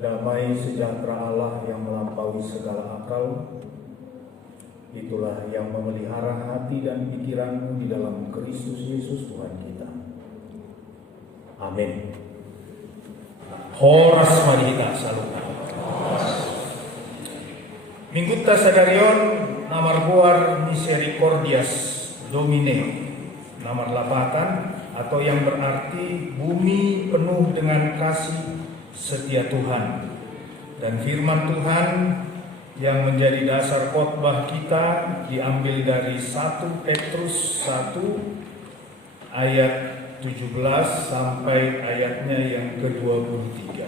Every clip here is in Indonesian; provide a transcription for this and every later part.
Damai sejahtera Allah yang melampaui segala akal, itulah yang memelihara hati dan pikiranmu di dalam Kristus Yesus Tuhan kita. Amin. Horas mari kita salukan. Mingguta sadarion namar buar misericordias Domine, namar lapatan, atau yang berarti bumi penuh dengan kasih setia Tuhan. Dan firman Tuhan yang menjadi dasar khotbah kita diambil dari 1 Petrus 1 ayat 17 sampai ayatnya yang ke-23.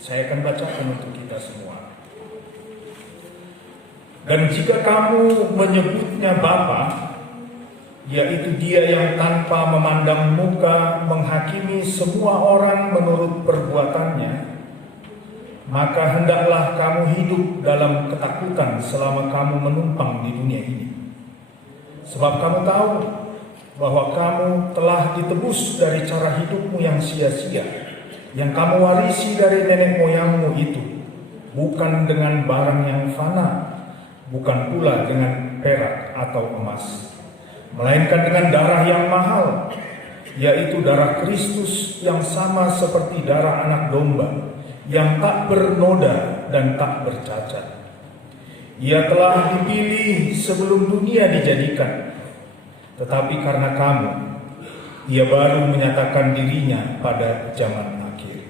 Saya akan bacakan untuk kita semua. Dan jika kamu menyebutnya Bapa, yaitu Dia yang tanpa memandang muka menghakimi semua orang menurut perbuatannya, maka hendaklah kamu hidup dalam ketakutan selama kamu menumpang di dunia ini. Sebab kamu tahu bahwa kamu telah ditebus dari cara hidupmu yang sia-sia, yang kamu warisi dari nenek moyangmu itu, bukan dengan barang yang fana, bukan pula dengan perak atau emas, melainkan dengan darah yang mahal, yaitu darah Kristus yang sama seperti darah anak domba, yang tak bernoda dan tak bercacat. Ia telah dipilih sebelum dunia dijadikan, tetapi karena kamu, Ia baru menyatakan dirinya pada zaman akhir.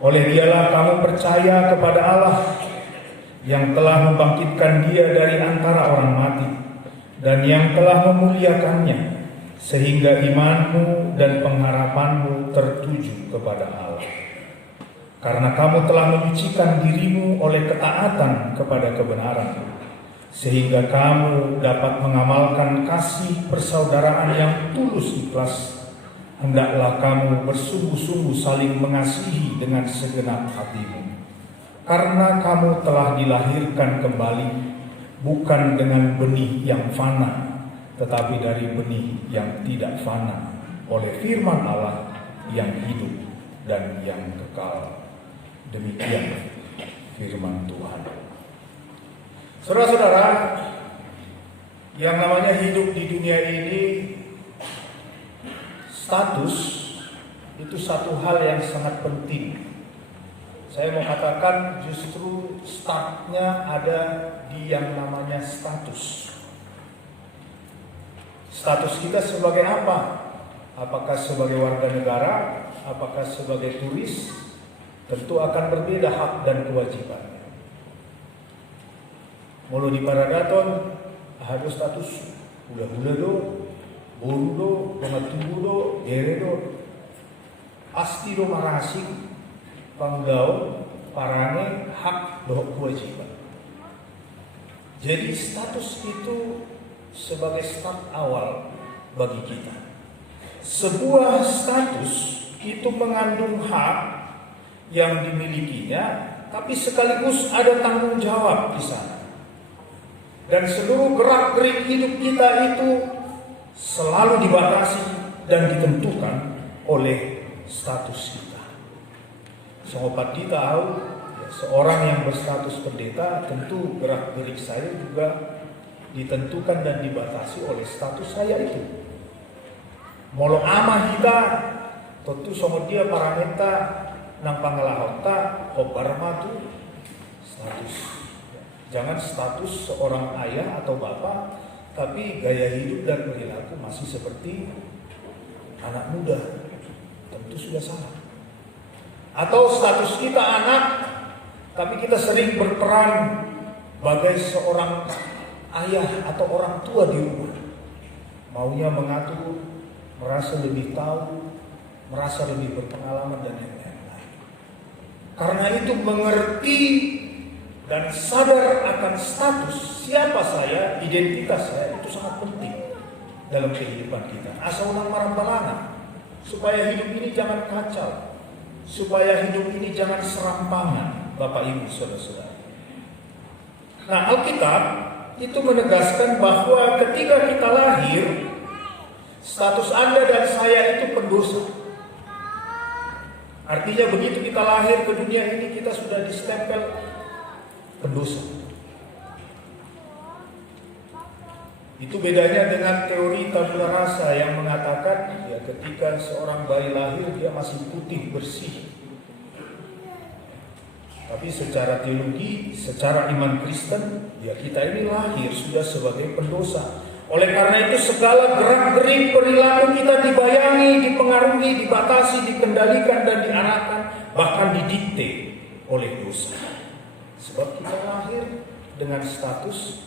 Oleh Dialah kamu percaya kepada Allah yang telah membangkitkan Dia dari antara orang mati, dan yang telah memuliakannya, sehingga imanmu dan pengharapanmu tertuju kepada Allah. Karena kamu telah menyucikan dirimu oleh ketaatan kepada kebenaran, sehingga kamu dapat mengamalkan kasih persaudaraan yang tulus ikhlas. Hendaklah kamu bersungguh-sungguh saling mengasihi dengan segenap hatimu, karena kamu telah dilahirkan kembali, bukan dengan benih yang fana, tetapi dari benih yang tidak fana, oleh firman Allah yang hidup dan yang kekal. Demikian firman Tuhan. Saudara-saudara, yang namanya hidup di dunia ini, status itu satu hal yang sangat penting. Saya mau katakan justru startnya ada di yang namanya status. Status kita sebagai apa? Apakah sebagai warga negara? Apakah sebagai turis? Tentu akan berbeda hak dan kewajiban. Mulu di Paradaton harus status hula-hula do, boru do, pengatubu do, gere do. Pasti do marasing, panggaul, parane, hak do kewajiban. Jadi status itu sebagai start awal bagi kita. Sebuah status itu mengandung hak yang dimilikinya, tapi sekaligus ada tanggung jawab di sana. Dan seluruh gerak-gerik hidup kita itu selalu dibatasi dan ditentukan oleh status kita. Sobat kita tahu, seorang yang berstatus pendeta, tentu gerak-gerik saya juga ditentukan dan dibatasi oleh status saya itu. Molo ama kita, tentu sama dia paramenta nang pangalahota hobar matu status. Jangan status seorang ayah atau bapak, tapi gaya hidup dan perilaku masih seperti anak muda. Tentu sudah salah. Atau status kita anak, tapi kita sering berperan sebagai seorang ayah atau orang tua di rumah. Maunya mengatur, merasa lebih tahu, merasa lebih berpengalaman dan lain-lain. Karena itu mengerti dan sadar akan status siapa saya, identitas saya itu sangat penting dalam kehidupan kita. Asal nang marambalana, supaya hidup ini jangan kacau, supaya hidup ini jangan serampangan, Bapak Ibu Saudara-saudara. Nah, Alkitab itu menegaskan bahwa ketika kita lahir, status Anda dan saya itu pendosa. Artinya begitu kita lahir ke dunia ini, kita sudah distempel pendosa. Itu bedanya dengan teori tabula rasa yang mengatakan ya ketika seorang bayi lahir dia masih putih bersih. Tapi secara teologi, secara iman Kristen, ya kita ini lahir sudah sebagai pendosa. Oleh karena itu segala gerak-gerik perilaku kita dibayangi, dipengaruhi, dibatasi, dikendalikan dan diarahkan, bahkan didikte oleh dosa. Sebab kita lahir dengan status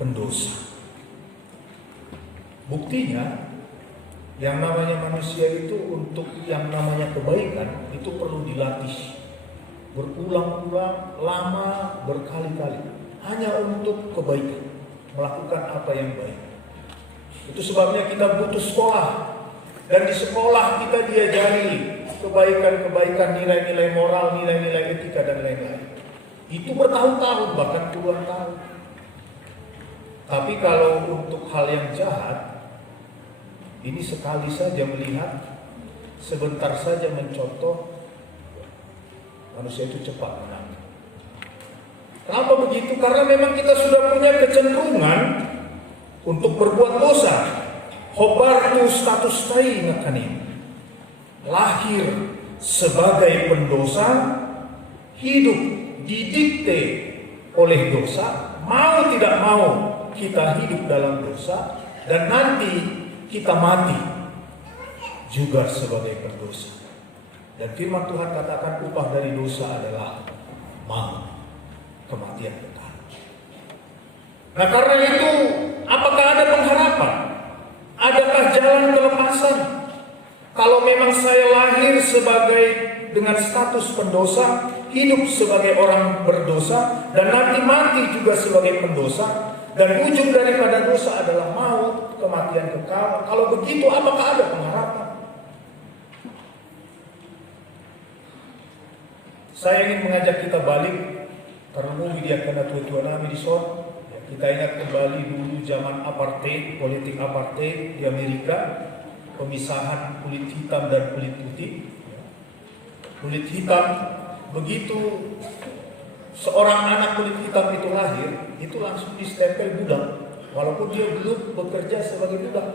pendosa. Buktinya, yang namanya manusia itu untuk yang namanya kebaikan itu perlu dilatih berulang-ulang, lama, berkali-kali, hanya untuk kebaikan, melakukan apa yang baik. Itu sebabnya kita butuh sekolah, dan di sekolah kita diajari kebaikan-kebaikan, nilai-nilai moral, nilai-nilai etika dan lain-lain. Itu bertahun-tahun, bahkan puluhan tahun. Tapi kalau untuk hal yang jahat, ini sekali saja melihat, sebentar saja mencontoh, manusia itu cepat menang. Kenapa begitu? Karena memang kita sudah punya kecenderungan untuk berbuat dosa. Hobartu status tai ngakani. Lahir sebagai pendosa, hidup didikte oleh dosa, mau tidak mau kita hidup dalam dosa, dan nanti kita mati juga sebagai pendosa. Dan firman Tuhan katakan upah dari dosa adalah maut, kematian kekal. Nah karena itu, apakah ada pengharapan? Adakah jalan kelepasan? Kalau memang saya lahir sebagai dengan status pendosa, hidup sebagai orang berdosa, dan nanti mati juga sebagai pendosa, dan ujung daripada dosa adalah maut, kematian kekal. Kalau begitu, apakah ada pengharapan? Saya ingin mengajak kita balik karena dia kena tua-tua nami di son. Kita ingat kembali dulu zaman apartheid, politik apartheid di Amerika, pemisahan kulit hitam dan kulit putih. Kulit hitam, begitu seorang anak kulit hitam itu lahir, itu langsung distempel budak, walaupun dia belum bekerja sebagai budak,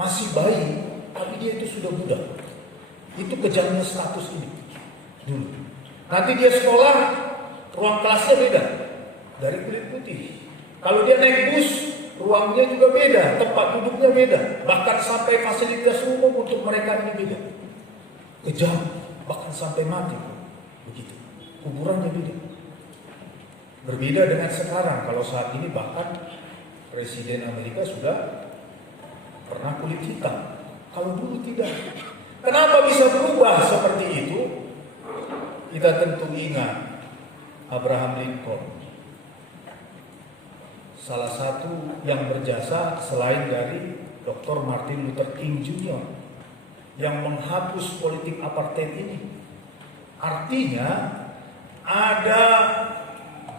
masih bayi, tapi dia itu sudah budak. Itu kejamnya status ini dulu. Nanti dia sekolah, ruang kelasnya beda dari kulit putih. Kalau dia naik bus, ruangnya juga beda, tempat duduknya beda, bahkan sampai fasilitas umum untuk mereka ini beda. Kejam, bahkan sampai mati, begitu. Kuburannya beda. Berbeda dengan sekarang. Kalau saat ini bahkan Presiden Amerika sudah pernah kulit hitam. Kalau dulu tidak. Kenapa bisa berubah seperti itu? Kita tentu ingat Abraham Lincoln, salah satu yang berjasa selain dari Dr. Martin Luther King Jr. yang menghapus politik apartheid ini. Artinya ada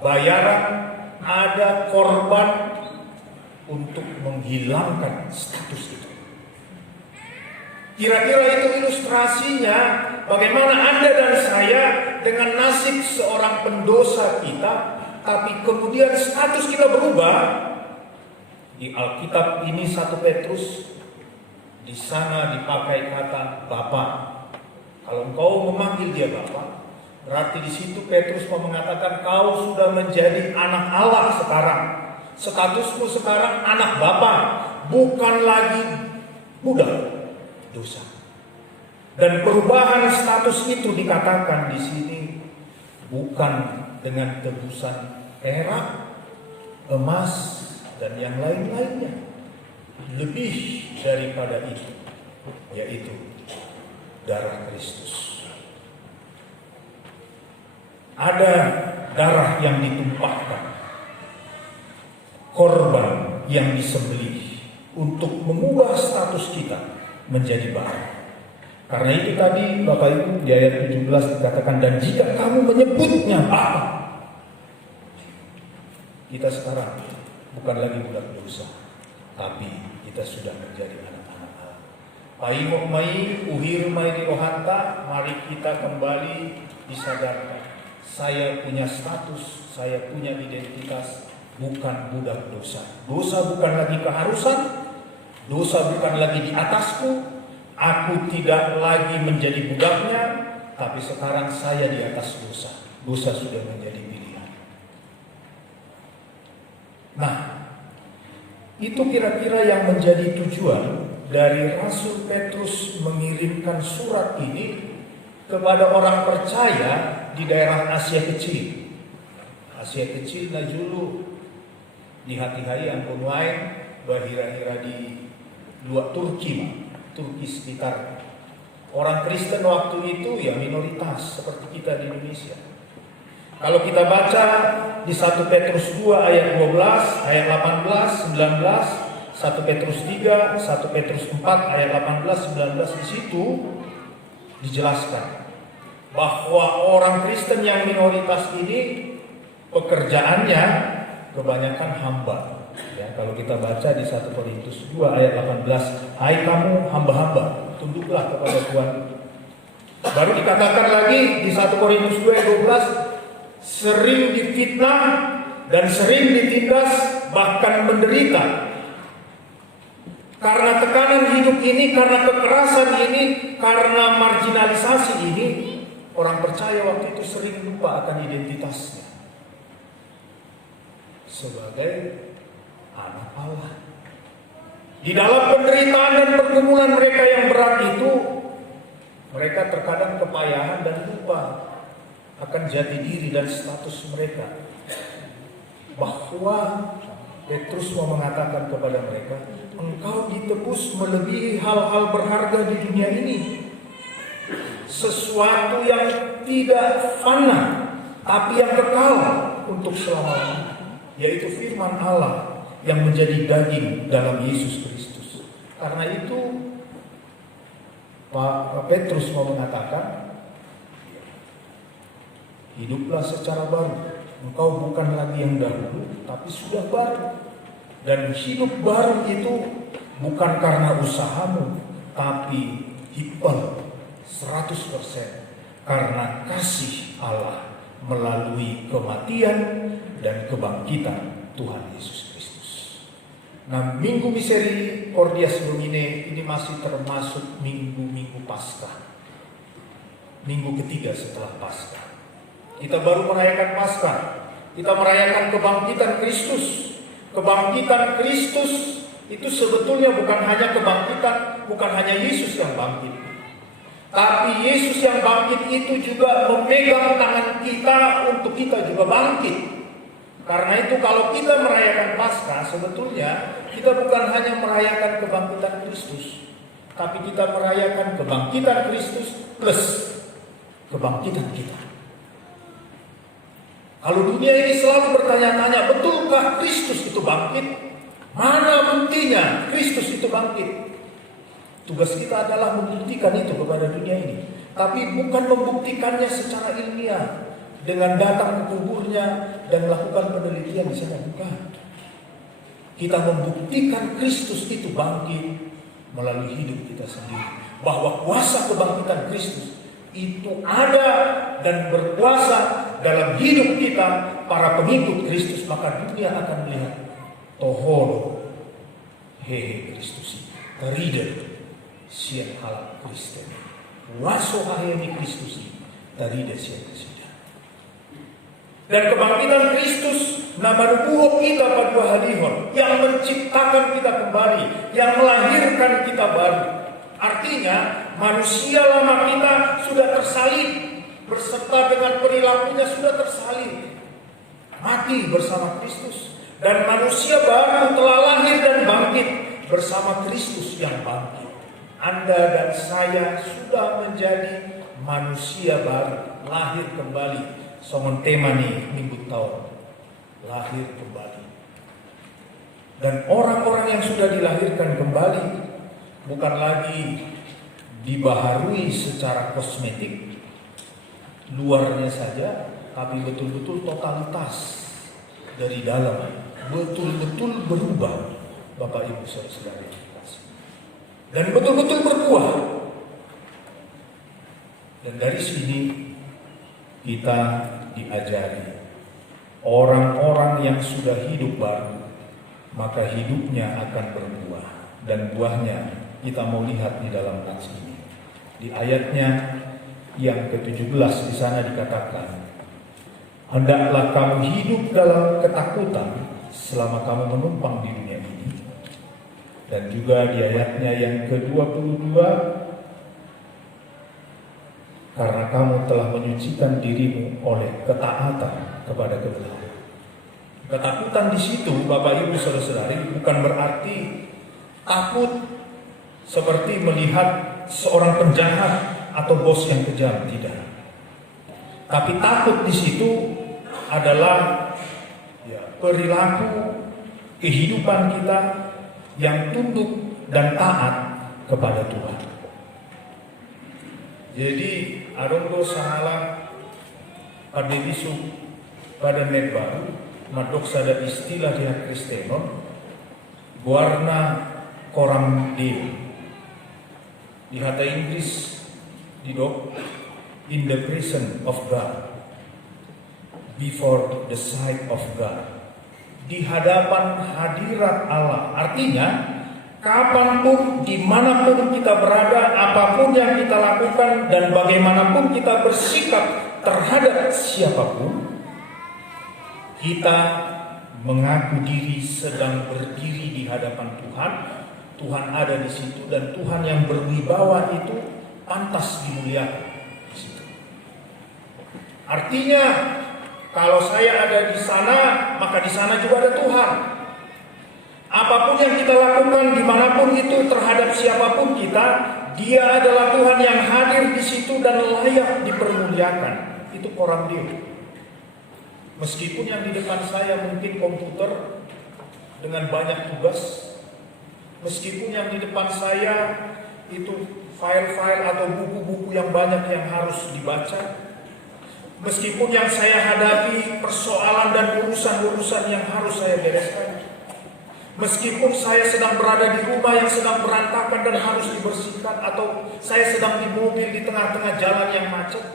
bayaran, ada korban untuk menghilangkan status itu. Kira-kira itu ilustrasinya bagaimana Anda dan saya dengan nasib seorang pendosa kita, tapi kemudian status kita berubah. Di Alkitab ini 1 Petrus, di sana dipakai kata Bapa. Kalau engkau memanggil dia Bapa, berarti di situ Petrus mau mengatakan kau sudah menjadi anak Allah sekarang. Statusmu sekarang anak Bapa, bukan lagi budak dosa. Dan perubahan status itu dikatakan di sini bukan dengan tebusan perak, emas, dan yang lain-lainnya. Lebih daripada itu, yaitu darah Kristus. Ada darah yang ditumpahkan, korban yang disembelih untuk mengubah status kita menjadi baru. Karena itu tadi Bapak Ibu di ayat 17 dikatakan, dan jika kamu menyebutnya Bapa, kita sekarang bukan lagi budak dosa, tapi kita sudah menjadi anak-anak Allah. Paimo mai uhir mai di rohanta, mari kita kembali disadarkan. Saya punya status, saya punya identitas, bukan budak dosa. Dosa bukan lagi keharusan, dosa bukan lagi di atasku. Aku tidak lagi menjadi budaknya, tapi sekarang saya di atas dosa. Dosa sudah menjadi pilihan. Nah, itu kira-kira yang menjadi tujuan dari Rasul Petrus mengirimkan surat ini kepada orang percaya di daerah Asia Kecil. Asia Kecil na julu di hati-hati ang kunwain bahira-hira di luar Turki sekitar. Orang Kristen waktu itu ya minoritas seperti kita di Indonesia. Kalau kita baca di 1 Petrus 2 ayat 12, ayat 18, 19, 1 Petrus 3, 1 Petrus 4 ayat 18, 19 di situ dijelaskan bahwa orang Kristen yang minoritas ini pekerjaannya kebanyakan hamba. Ya, kalau kita baca di 1 Korintus 2 ayat 18, hai kamu hamba-hamba, tunduklah kepada Tuhan. Baru dikatakan lagi di 1 Korintus 2 ayat 12, sering difitnah dan sering ditindas bahkan menderita. Karena tekanan hidup ini, karena kekerasan ini, karena marginalisasi ini, orang percaya waktu itu sering lupa akan identitasnya sebagai anak Allah. Di dalam penderitaan dan pergumulan mereka yang berat itu, mereka terkadang kepayahan dan lupa akan jati diri dan status mereka. Bahwa Petrus mau mengatakan kepada mereka, engkau ditebus melebihi hal-hal berharga di dunia ini. Sesuatu yang tidak fana, tapi yang kekal untuk selamanya, yaitu firman Allah yang menjadi daging dalam Yesus Kristus. Karena itu Pak Petrus mau mengatakan, hiduplah secara baru. Engkau bukan lagi yang dahulu, tapi sudah baru. Dan hidup baru itu bukan karena usahamu, tapi hikmah 100% karena kasih Allah melalui kematian dan kebangkitan Tuhan Yesus Kristus. Nah, Minggu Misericordias Domine ini masih termasuk minggu-minggu Paskah. Minggu ketiga setelah Paskah. Kita baru merayakan Paskah. Kita merayakan kebangkitan Kristus. Kebangkitan Kristus itu sebetulnya bukan hanya kebangkitan, bukan hanya Yesus yang bangkit. Tapi Yesus yang bangkit itu juga memegang tangan kita untuk kita juga bangkit. Karena itu kalau kita merayakan Paskah, sebetulnya kita bukan hanya merayakan kebangkitan Kristus, tapi kita merayakan kebangkitan Kristus plus kebangkitan kita. Kalau dunia ini selalu bertanya-tanya, betulkah Kristus itu bangkit? Mana buktinya Kristus itu bangkit? Tugas kita adalah membuktikan itu kepada dunia ini. Tapi bukan membuktikannya secara ilmiah, dengan datang ke kuburnya dan melakukan penelitian di sana, bukan. Kita membuktikan Kristus itu bangkit melalui hidup kita sendiri. Bahwa kuasa kebangkitan Kristus itu ada dan berkuasa dalam hidup kita, para pengikut Kristus. Maka dunia akan melihat, toholo hehe Kristus terida siap halak Kristen waso haheni Kristus terida siap Kristen. Dan kebangkitan Kristus nama buah kita pada hadihon yang menciptakan kita kembali, yang melahirkan kita baru. Artinya manusia lama kita sudah tersalib, berserta dengan perilakunya sudah tersalib, mati bersama Kristus. Dan manusia baru telah lahir dan bangkit bersama Kristus yang bangkit. Anda dan saya sudah menjadi manusia baru, lahir kembali. Songon tema nih minggu tahun, lahir kembali. Dan orang-orang yang sudah dilahirkan kembali bukan lagi dibaharui secara kosmetik luarnya saja, tapi betul-betul totalitas dari dalam betul-betul berubah. Bapak Ibu saudara-saudari, dan betul-betul berbuah. Dan dari sini kita diajari orang-orang yang sudah hidup baru, maka hidupnya akan berbuah, dan buahnya kita mau lihat di dalam nats ini. Di ayatnya yang ke-17 di sana dikatakan, hendaklah kamu hidup dalam ketakutan selama kamu menumpang di dunia ini. Dan juga di ayatnya yang ke-22, karena kamu telah menyucikan dirimu oleh ketaatan kepada kebenaran. Ketakutan di situ, Bapak Ibu Saudara-saudari, bukan berarti takut seperti melihat seorang penjahat atau bos yang kejam, tidak. Tapi takut di situ adalah perilaku kehidupan kita yang tunduk dan taat kepada Tuhan. Jadi arondo sahala pada bisu pada net baru madok sada istilah dia Kristenon warna koram di bahasa Inggris didok in the presence of God, before the sight of God, di hadapan hadirat Allah. Artinya kapanpun, dimanapun kita berada, apapun yang kita lakukan dan bagaimanapun kita bersikap terhadap siapapun, kita mengaku diri sedang berdiri di hadapan Tuhan. Tuhan ada di situ, dan Tuhan yang berwibawa itu pantas dimuliakan di situ. Artinya kalau saya ada di sana, maka di sana juga ada Tuhan. Apapun yang kita lakukan dimanapun itu terhadap siapapun kita, Dia adalah Tuhan yang hadir di situ dan layak dipermuliakan. Itu koram Dia. Meskipun yang di depan saya mungkin komputer dengan banyak tugas, meskipun yang di depan saya itu file-file atau buku-buku yang banyak yang harus dibaca, meskipun yang saya hadapi persoalan dan urusan-urusan yang harus saya bereskan, meskipun saya sedang berada di rumah yang sedang berantakan dan harus dibersihkan, atau saya sedang di mobil di tengah-tengah jalan yang macet,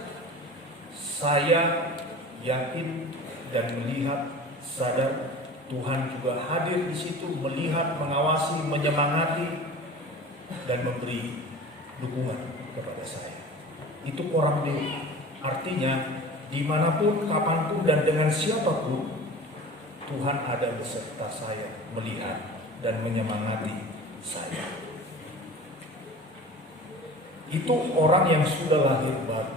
saya yakin dan melihat, sadar Tuhan juga hadir di situ, melihat, mengawasi, menyemangati, dan memberi dukungan kepada saya. Itu koram Dewa. Artinya dimanapun, kapanpun, dan dengan siapapun, Tuhan ada beserta saya, melihat dan menyemangati saya. Itu orang yang sudah lahir baru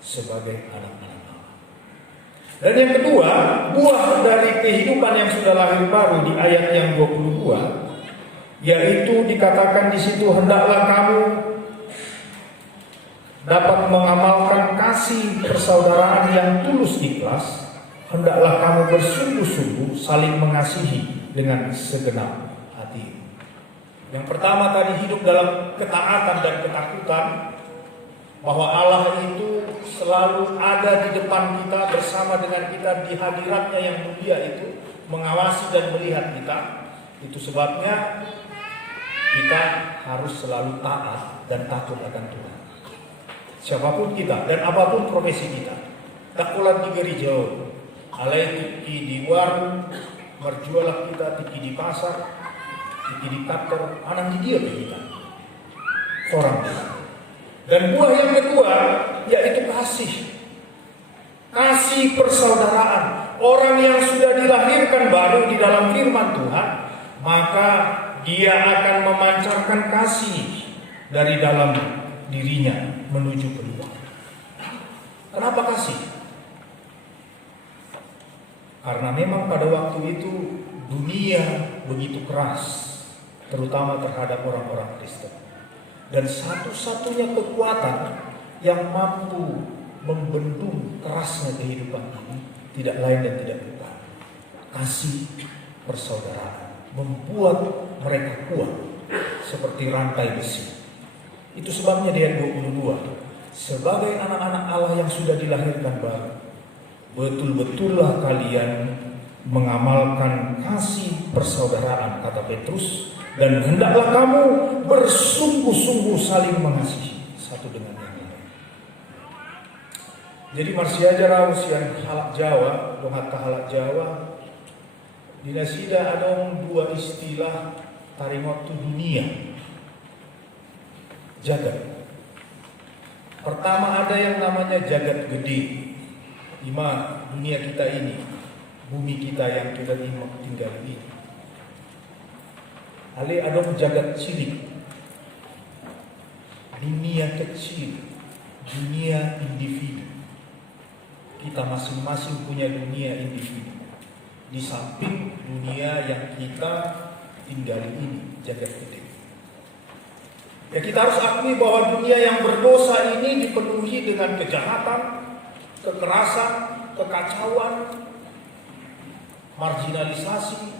sebagai anak-anak Allah. Dan yang kedua, buah dari kehidupan yang sudah lahir baru di ayat yang 22, yaitu dikatakan di situ, hendaklah kamu dapat mengamalkan kasih persaudaraan yang tulus ikhlas, hendaklah kamu bersungguh-sungguh saling mengasihi dengan segenap hati. Yang pertama tadi, hidup dalam ketaatan dan ketakutan, bahwa Allah itu selalu ada di depan kita, bersama dengan kita di hadiratnya yang mulia itu, mengawasi dan melihat kita. Itu sebabnya kita harus selalu taat dan takut akan Tuhan. Siapapun kita dan apapun profesi kita. Takulat di gereja, alai tiki di warung, merjualah kita, tiki di pasar, tiki di kantor, anang di dia kita. Orang. Dan buah yang kedua yaitu kasih. Kasih persaudaraan. Orang yang sudah dilahirkan baru di dalam firman Tuhan, maka dia akan memancarkan kasih dari dalam dirinya menuju keluar. Kenapa kasih? Karena memang pada waktu itu dunia begitu keras, terutama terhadap orang-orang Kristen. Dan satu-satunya kekuatan yang mampu membendung kerasnya kehidupan ini tidak lain dan tidak bukan kasih persaudaraan, membuat mereka kuat seperti rantai besi. Itu sebabnya di ayat 22, sebagai anak-anak Allah yang sudah dilahirkan baru, betul-betullah kalian mengamalkan kasih persaudaraan, kata Petrus, dan hendaklah kamu bersungguh-sungguh saling mengasihi satu dengan yang lain. Jadi marsia aja usian halak Jawa, dongat halak Jawa, di nasida ada dua istilah taringot tu dunia, jagat. Pertama ada yang namanya jagat gede, lima dunia kita ini, bumi kita yang kita tinggal ini. Ale ada jagat cilik, dunia kecil, dunia individu. Kita masing-masing punya dunia individu. Di samping dunia yang kita tinggal ini, jagat gede. Ya, kita harus akui bahwa dunia yang berdosa ini dipenuhi dengan kejahatan, kekerasan, kekacauan, marginalisasi,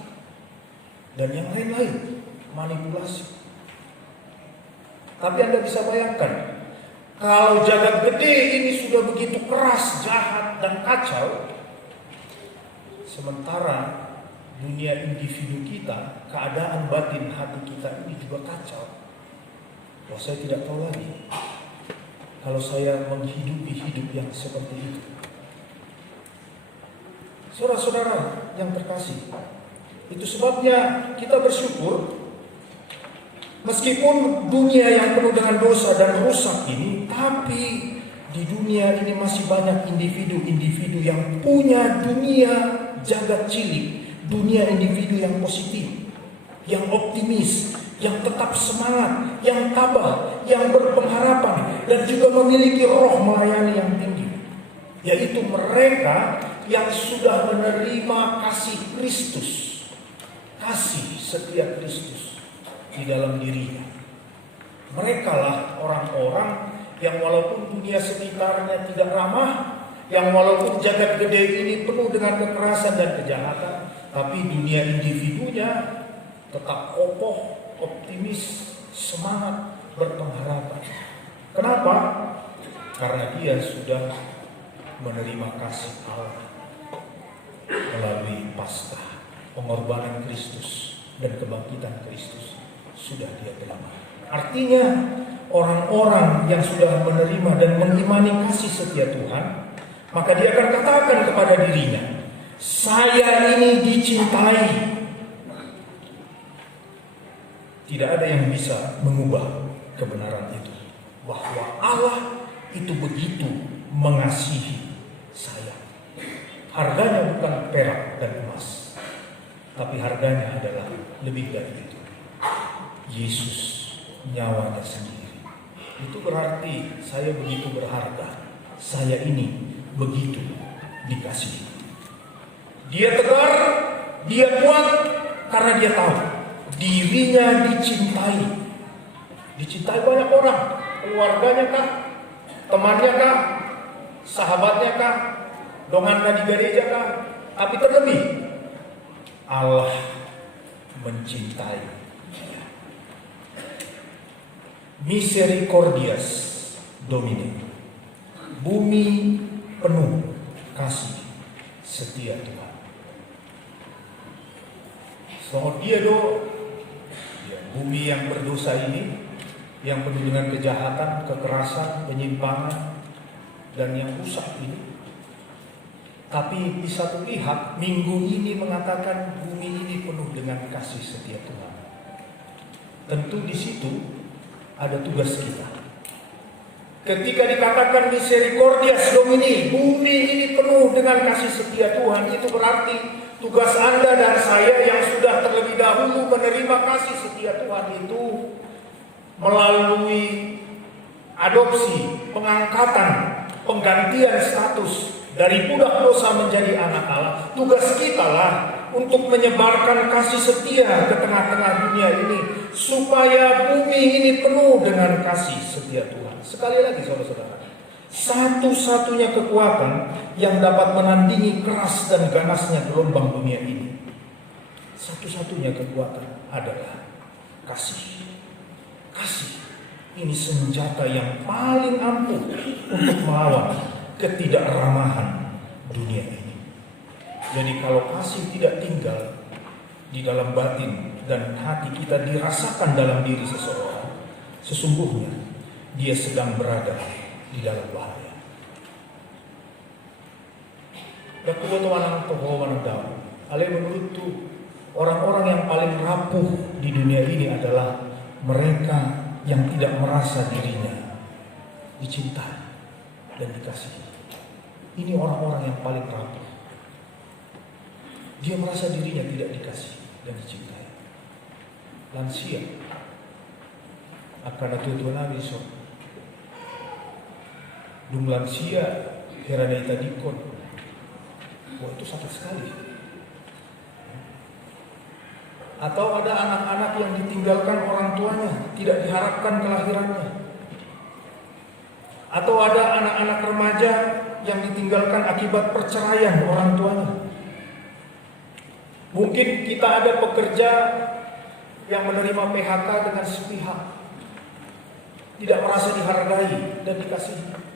dan yang lain-lain, manipulasi. Tapi Anda bisa bayangkan, kalau jagat gede ini sudah begitu keras, jahat, dan kacau, sementara dunia individu kita, keadaan batin hati kita ini juga kacau. Wah, saya tidak tahu lagi kalau saya menghidupi hidup yang seperti itu. Saudara-saudara yang terkasih, itu sebabnya kita bersyukur meskipun dunia yang penuh dengan dosa dan rusak ini, tapi di dunia ini masih banyak individu-individu yang punya dunia jagat cilik, dunia individu yang positif, yang optimis, yang tetap semangat, yang tabah, yang berpengharapan, dan juga memiliki roh melayani yang tinggi, yaitu mereka yang sudah menerima kasih Kristus, kasih setia Kristus di dalam dirinya. Mereka lah orang-orang yang walaupun dunia sekitarnya tidak ramah, yang walaupun jagat gede ini penuh dengan kekerasan dan kejahatan, tapi dunia individunya tetap kokoh, optimis, semangat, berpengharapan. Kenapa? Karena dia sudah menerima kasih Allah melalui Paskah, pengorbanan Kristus dan kebangkitan Kristus sudah dia terima. Artinya orang-orang yang sudah menerima dan mengimani kasih setia Tuhan, maka dia akan katakan kepada dirinya, saya ini dicintai. Tidak ada yang bisa mengubah kebenaran itu, bahwa Allah itu begitu mengasihi saya. Harganya bukan perak dan emas, tapi harganya adalah lebih dari itu. Yesus nyawanya sendiri. Itu berarti saya begitu berharga. Saya ini begitu dikasihi. Dia tegar, dia kuat karena dia tahu dirinya dicintai. Dicintai banyak orang, keluarganya kah, temannya kah, sahabatnya kah, dongannya di gereja kah, tapi terlebih Allah mencintai dia. Misericordias Domini. Bumi penuh kasih setia Tuhan. So dia bumi yang berdosa ini, yang penuh dengan kejahatan, kekerasan, penyimpangan, dan yang rusak ini. Tapi di satu pihak, minggu ini mengatakan bumi ini penuh dengan kasih setia Tuhan. Tentu di situ ada tugas kita. Ketika dikatakan misericordias Domini, bumi ini penuh dengan kasih setia Tuhan, itu berarti tugas Anda dan saya yang sudah terlebih dahulu menerima kasih setia Tuhan itu melalui adopsi, pengangkatan, penggantian status dari budak dosa menjadi anak Allah. Tugas kita lah untuk menyebarkan kasih setia ke tengah-tengah dunia ini, supaya bumi ini penuh dengan kasih setia Tuhan. Sekali lagi saudara-saudara, satu-satunya kekuatan yang dapat menandingi keras dan ganasnya gelombang dunia ini, satu-satunya kekuatan adalah kasih. Kasih ini senjata yang paling ampuh untuk melawan ketidakramahan dunia ini. Jadi kalau kasih tidak tinggal di dalam batin dan hati kita dirasakan dalam diri seseorang, sesungguhnya dia sedang berada di dalam bahaya. Daku orang tokoh daun. Ale menurut tu orang-orang yang paling rapuh di dunia ini adalah mereka yang tidak merasa dirinya dicintai dan dikasihi. Ini orang-orang yang paling rapuh. Dia merasa dirinya tidak dikasihi dan dicintai. Lansia akan tuan lagi so. Dung lansia herana itadikon. Wah, itu sakit sekali. Atau ada anak-anak yang ditinggalkan orang tuanya, tidak diharapkan kelahirannya. Atau ada anak-anak remaja yang ditinggalkan akibat perceraian orang tuanya. Mungkin kita ada pekerja yang menerima PHK dengan sepihak, tidak merasa dihargai dan dikasihi.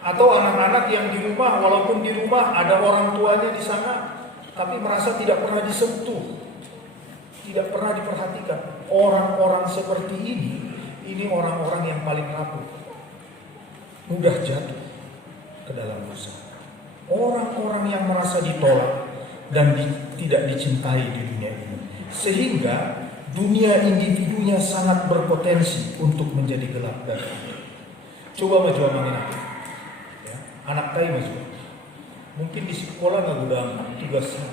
Atau anak-anak yang di rumah, walaupun di rumah ada orang tuanya di sana, tapi merasa tidak pernah disentuh, tidak pernah diperhatikan. Orang-orang seperti ini orang-orang yang paling rapuh, mudah jatuh ke dalam dosa. Orang-orang yang merasa ditolak dan tidak dicintai di dunia ini, sehingga dunia individunya sangat berpotensi untuk menjadi gelap dan hitam. Coba maju amangin aku, ya, anak tai maju. Mungkin di sekolah nggak gudang tugasnya.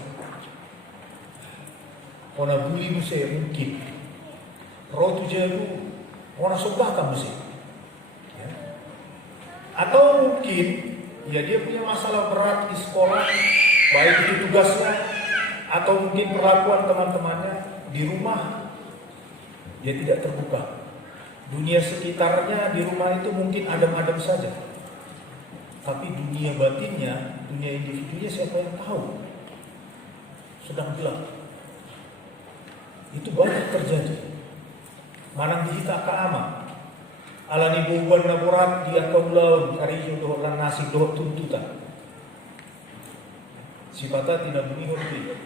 Kona buli musik mungkin. Roh tu jalu, kona sobah kan musik. Ya. Atau mungkin ya dia punya masalah berat di sekolah, baik itu tugasnya atau mungkin perlakuan teman-temannya di rumah. Dia tidak terbuka. Dunia sekitarnya di rumah itu mungkin adem-adem saja. Tapi dunia batinnya, dunia individunya siapa yang tahu? Sedang gelap. Itu banyak terjadi. Manang dihita ka ama. Alani bubuan na burat di akong laun kariyo doh lang nasi doh tuntutan. Sipata tinabungi hobi.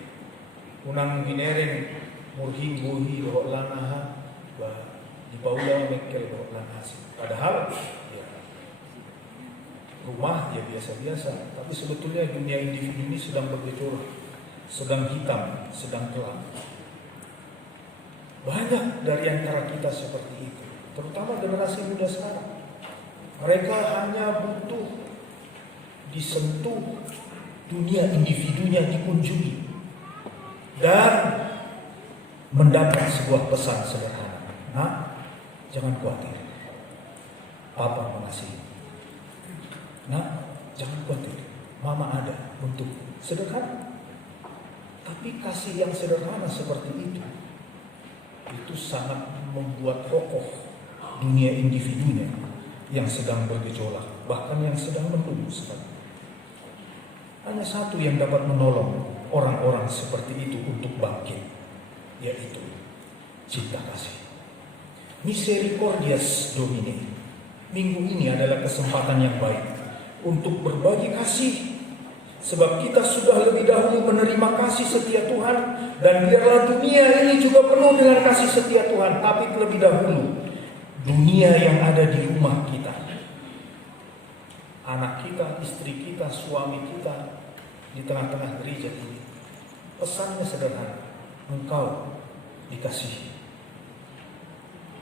Unang bineren murhing buhi doh lang aha ba di paula mekel doh lang nasi. Padahal ya, rumah ya biasa-biasa, tapi sebetulnya dunia individu ini sedang bergejolak, sedang hitam, sedang kelam. Banyak dari antara kita seperti itu, terutama generasi muda sekarang. Mereka hanya butuh disentuh, dunia individunya dikunjungi, dan mendapat sebuah pesan sederhana. Nah, jangan khawatir, Papa mengasihi. Nah, jangan khawatir, Mama ada untuk sederhana. Tapi kasih yang sederhana seperti itu sangat membuat kokoh dunia individunya yang sedang bergejolak, bahkan yang sedang menunggu sekali. Hanya satu yang dapat menolong orang-orang seperti itu untuk bangkit, yaitu cinta kasih. Misericordias Domini. Minggu ini adalah kesempatan yang baik untuk berbagi kasih, sebab kita sudah lebih dahulu menerima kasih setia Tuhan, dan biarlah dunia ini juga penuh dengan kasih setia Tuhan. Tapi terlebih dahulu dunia yang ada di rumah kita, anak kita, istri kita, suami kita, di tengah-tengah gereja ini. Pesannya sederhana, engkau dikasihi.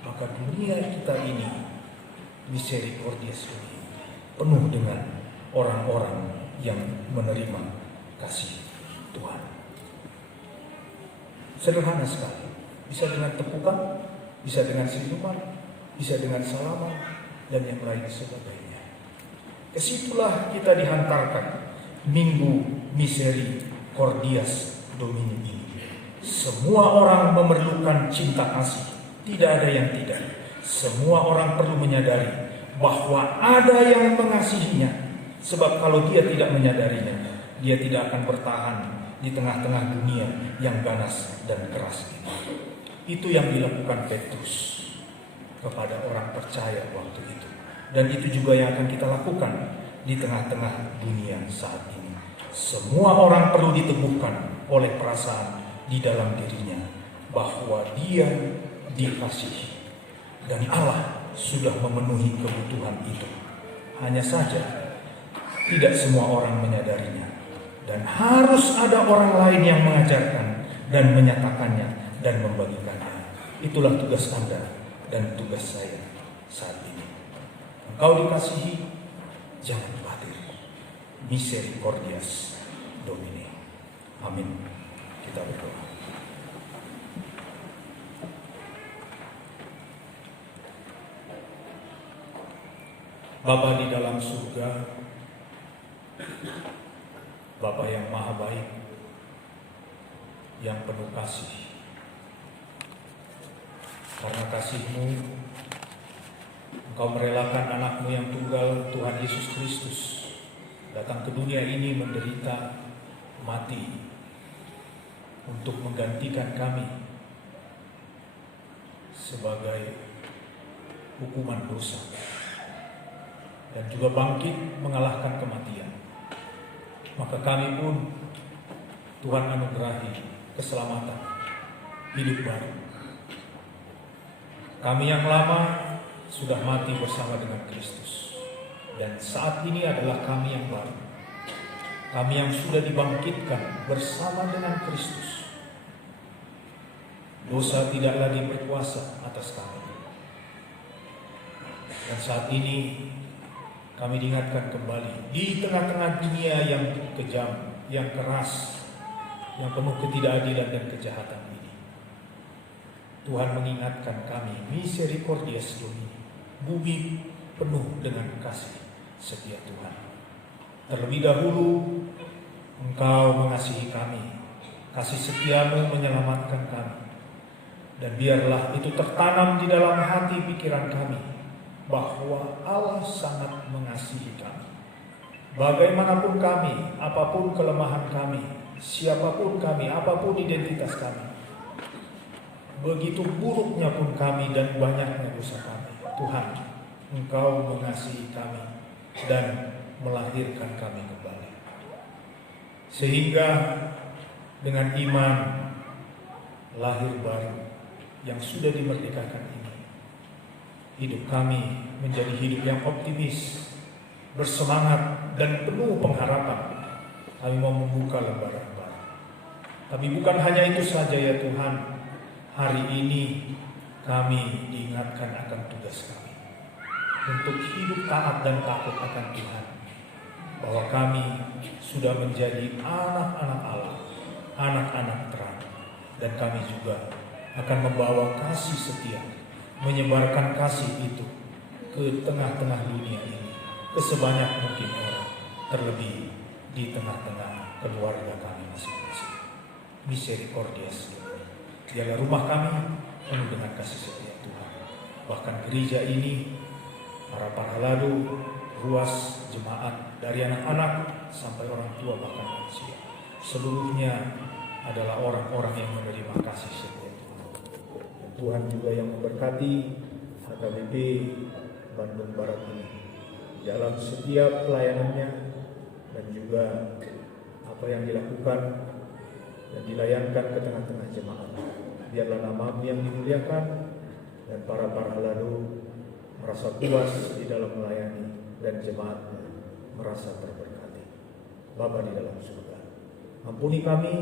Maka dunia kita ini misericordias ini penuh dengan orang-orang yang menerima kasih Tuhan. Sederhana sekali. Bisa dengan tepukan, bisa dengan senyuman, bisa dengan salaman, dan yang lain sebagainya. Kesitulah kita dihantarkan Minggu Misericordias Domini ini. Semua orang memerlukan cinta kasih. Tidak ada yang tidak. Semua orang perlu menyadari bahwa ada yang mengasihinya. Sebab kalau dia tidak menyadarinya, dia tidak akan bertahan di tengah-tengah dunia yang ganas dan keras ini. Itu yang dilakukan Petrus kepada orang percaya waktu itu. Dan itu juga yang akan kita lakukan di tengah-tengah dunia saat ini. Semua orang perlu diteguhkan oleh perasaan di dalam dirinya bahwa dia dikasihi dan Allah sudah memenuhi kebutuhan itu. Hanya saja tidak semua orang menyadarinya, dan harus ada orang lain yang mengajarkan dan menyatakannya dan membagikannya. Itulah tugas Anda dan tugas saya saat ini. Engkau dikasihi, jangan khawatir. Misericordias Domini. Amin. Kita berdoa. Bapa di dalam surga, Bapa yang maha baik, yang penuh kasih. Karena kasih-Mu, Engkau merelakan anak-Mu yang tunggal, Tuhan Yesus Kristus, datang ke dunia ini menderita, mati, untuk menggantikan kami sebagai hukuman dosa, dan juga bangkit mengalahkan kematian. Maka kami pun Tuhan anugerahi keselamatan, hidup baru. Kami yang lama sudah mati bersama dengan Kristus, dan saat ini adalah kami yang baru. Kami yang sudah dibangkitkan bersama dengan Kristus. Dosa tidak lagi berkuasa atas kami. Dan saat ini kami diingatkan kembali di tengah-tengah dunia yang kejam, yang keras, yang penuh ketidakadilan dan kejahatan ini. Tuhan mengingatkan kami, misericordias Domini, bumi penuh dengan kasih setia Tuhan. Terlebih dahulu Engkau mengasihi kami, kasih setia-Mu menyelamatkan kami. Dan biarlah itu tertanam di dalam hati pikiran kami, bahwa Allah sangat mengasihi kami. Bagaimanapun kami, apapun kelemahan kami, siapapun kami, apapun identitas kami, begitu buruknya pun kami dan banyaknya dosa kami, Tuhan, Engkau mengasihi kami dan melahirkan kami kembali. Sehingga dengan iman lahir baru yang sudah dimerdekakan ini, hidup kami menjadi hidup yang optimis, bersemangat, dan penuh pengharapan. Kami mau membuka lembaran baru. Tapi bukan hanya itu saja ya Tuhan. Hari ini kami diingatkan akan tugas kami untuk hidup taat dan takut akan Tuhan. Bahwa kami sudah menjadi anak-anak Allah, anak-anak terang. Dan kami juga akan membawa kasih setia, menyebarkan kasih itu ke tengah-tengah dunia ini, ke sebanyak mungkin orang, terlebih di tengah-tengah keluarga kami masing-masing. Misericordias Domini. Jaga rumah kami penuh dengan kasih setia Tuhan. Bahkan gereja ini, para parhaladu, ruas jemaat, dari anak-anak sampai orang tua bahkan lansia, seluruhnya adalah orang-orang yang menerima kasih setia Tuhan. Dan Tuhan juga yang memberkati HKBP Bandung Barat ini dalam setiap pelayanannya, dan juga apa yang dilakukan dan dilayankan ke tengah-tengah jemaat. Biarlah nama-Mu yang dimuliakan, dan para parhaladu merasa puas di dalam melayani, dan jemaat merasa terberkati. Bapa di dalam surga, ampuni kami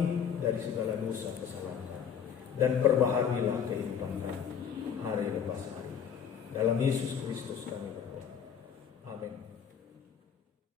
dari segala dosa kesalahan kami, dan perbaharilah kehidupan kami hari lepas hari. Dalam Yesus Kristus kami berdoa. Amin.